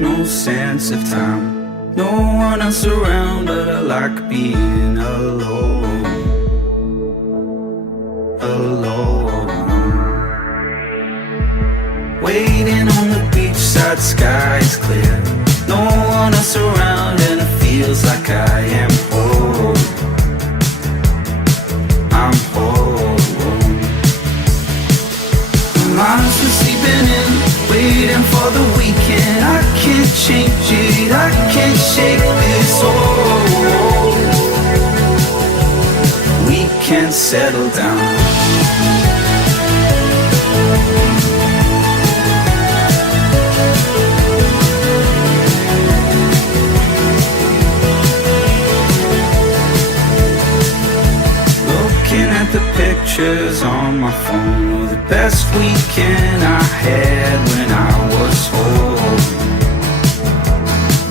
no sense of time. No one else around, but I like being alone. Alone. Waiting on the beachside, sky is clear. No one else around and it feels like I am home. I'm home. My mind's been sleeping in, waiting for the weekend. I can't change it, I can't shake this. Oh, we can settle down. Looking at the pictures on my phone, oh, the best weekend I had when I was home.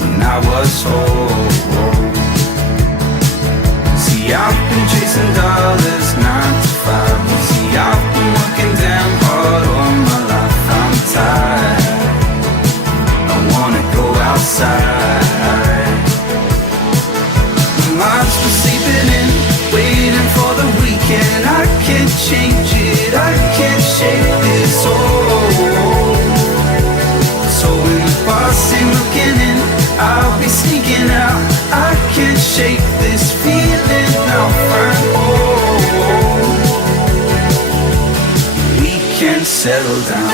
When I was home. See, I've been chasing dollars 9 to 5. You see, I've been working damn hard all my life. I'm tired, I wanna go outside. My mind's been sleeping in, waiting for the weekend. I can't change it, I can't shake this. Oh, so when the boss ain't looking in, I'll be sneaking out. I can't shake this feeling, I'll find home. We can settle down.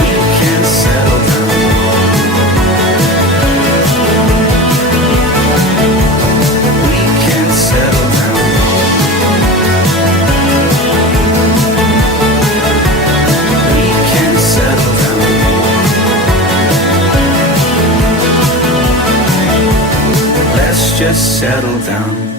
We can settle down. Settle down. We can settle down. Let's just settle down.